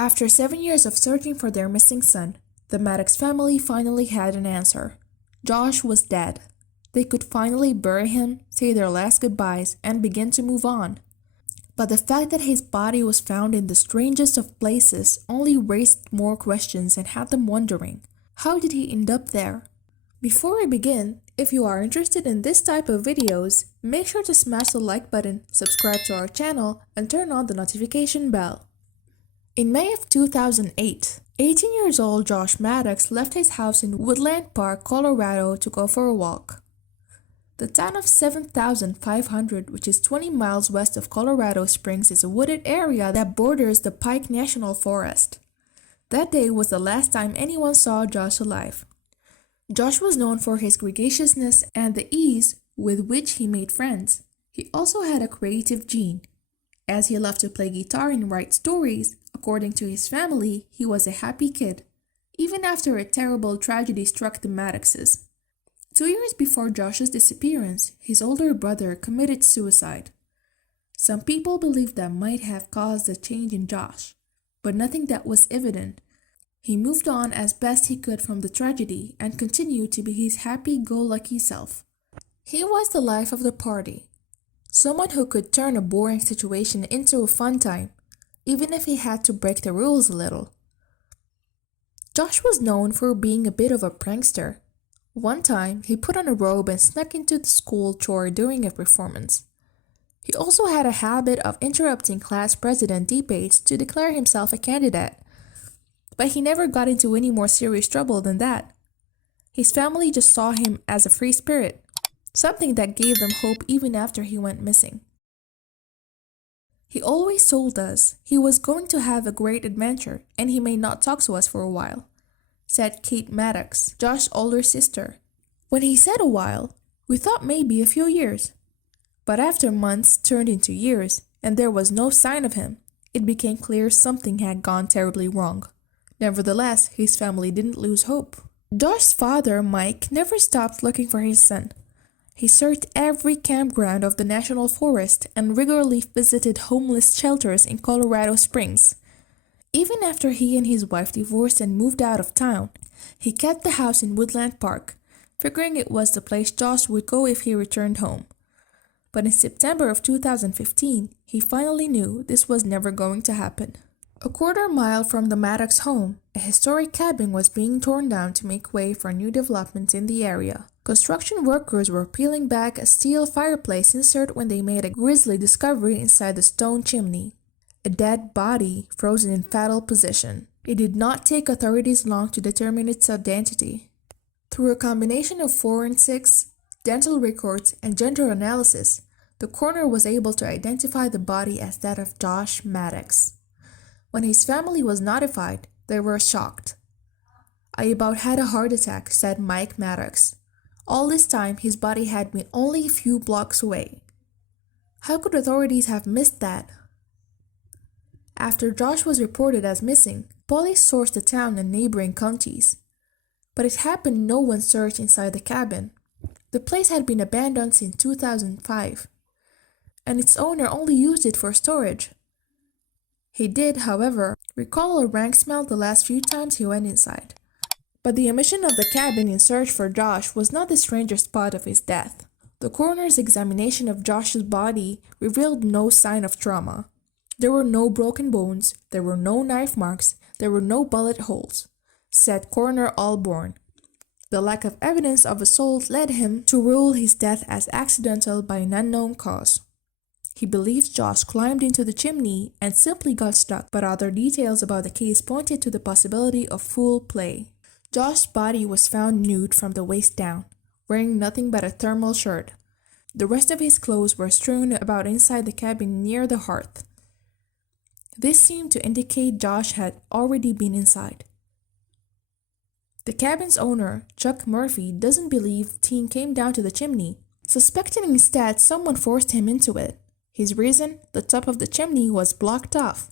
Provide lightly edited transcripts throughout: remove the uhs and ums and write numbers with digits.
After 7 years of searching for their missing son, the Maddux family finally had an answer. Josh was dead. They could finally bury him, say their last goodbyes, and begin to move on. But the fact that his body was found in the strangest of places only raised more questions and had them wondering, how did he end up there? Before we begin, if you are interested in this type of videos, make sure to smash the like button, subscribe to our channel, and turn on the notification bell. In May of 2008, 18 years old Josh Maddux left his house in Woodland Park, Colorado to go for a walk. The town of 7,500, which is 20 miles west of Colorado Springs, is a wooded area that borders the Pike National Forest. That day was the last time anyone saw Josh alive. Josh was known for his gregaciousness and the ease with which he made friends. He also had a creative gene. As he loved to play guitar and write stories, according to his family, he was a happy kid, even after a terrible tragedy struck the Madduxes. 2 years before Josh's disappearance, his older brother committed suicide. Some people believe that might have caused a change in Josh, but nothing that was evident. He moved on as best he could from the tragedy and continued to be his happy-go-lucky self. He was the life of the party, someone who could turn a boring situation into a fun time, even if he had to break the rules a little. Josh was known for being a bit of a prankster. One time, he put on a robe and snuck into the school chore during a performance. He also had a habit of interrupting class president debates to declare himself a candidate, but he never got into any more serious trouble than that. His family just saw him as a free spirit, something that gave them hope even after he went missing. He always told us he was going to have a great adventure and he may not talk to us for a while, said Kate Maddux, Josh's older sister. When he said a while, we thought maybe a few years. But after months turned into years and there was no sign of him, it became clear something had gone terribly wrong. Nevertheless, his family didn't lose hope. Josh's father, Mike, never stopped looking for his son. He searched every campground of the National Forest and regularly visited homeless shelters in Colorado Springs. Even after he and his wife divorced and moved out of town, he kept the house in Woodland Park, figuring it was the place Josh would go if he returned home. But in September of 2015, he finally knew this was never going to happen. A quarter-mile from the Maddux home, a historic cabin was being torn down to make way for new developments in the area. Construction workers were peeling back a steel fireplace insert when they made a grisly discovery inside the stone chimney. A dead body frozen in fetal position. It did not take authorities long to determine its identity. Through a combination of forensics, dental records, and gender analysis, the coroner was able to identify the body as that of Josh Maddux. When his family was notified, they were shocked. "I about had a heart attack," said Mike Maddux. All this time, his body had been only a few blocks away. How could authorities have missed that? After Josh was reported as missing, police searched the town and neighboring counties. But it happened no one searched inside the cabin. The place had been abandoned since 2005, and its owner only used it for storage. He did, however, recall a rank smell the last few times he went inside. But the omission of the cabin in search for Josh was not the strangest part of his death. The coroner's examination of Josh's body revealed no sign of trauma. There were no broken bones, there were no knife marks, there were no bullet holes, said Coroner Alborn. The lack of evidence of assault led him to rule his death as accidental by an unknown cause. He believes Josh climbed into the chimney and simply got stuck, but other details about the case pointed to the possibility of foul play. Josh's body was found nude from the waist down, wearing nothing but a thermal shirt. The rest of his clothes were strewn about inside the cabin near the hearth. This seemed to indicate Josh had already been inside. The cabin's owner, Chuck Murphy, doesn't believe the teen came down to the chimney, suspecting instead someone forced him into it. His reason? The top of the chimney was blocked off.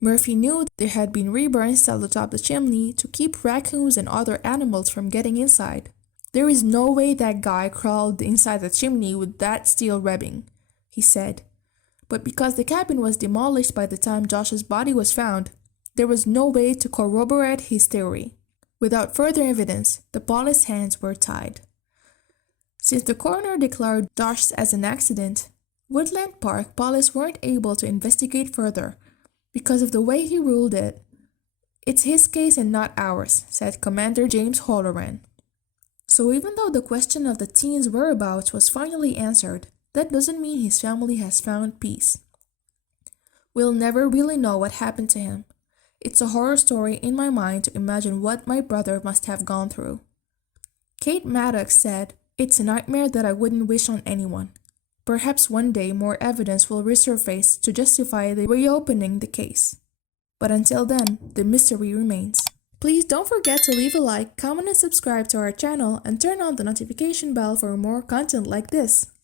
Murphy knew there had been rebar installed atop the chimney to keep raccoons and other animals from getting inside. "There is no way that guy crawled inside the chimney with that steel webbing," he said. But because the cabin was demolished by the time Josh's body was found, There was no way to corroborate his theory. Without further evidence, the police's hands were tied. Since the coroner declared Josh as an accident, Woodland Park police weren't able to investigate further because of the way he ruled it. "It's his case and not ours," said Commander James Halloran. So even though the question of the teen's whereabouts was finally answered, that doesn't mean his family has found peace. We'll never really know what happened to him. It's a horror story in my mind to imagine what my brother must have gone through. Kate Maddux said, "It's a nightmare that I wouldn't wish on anyone." Perhaps one day more evidence will resurface to justify the reopening the case. But until then, the mystery remains. Please don't forget to leave a like, comment and subscribe to our channel and turn on the notification bell for more content like this.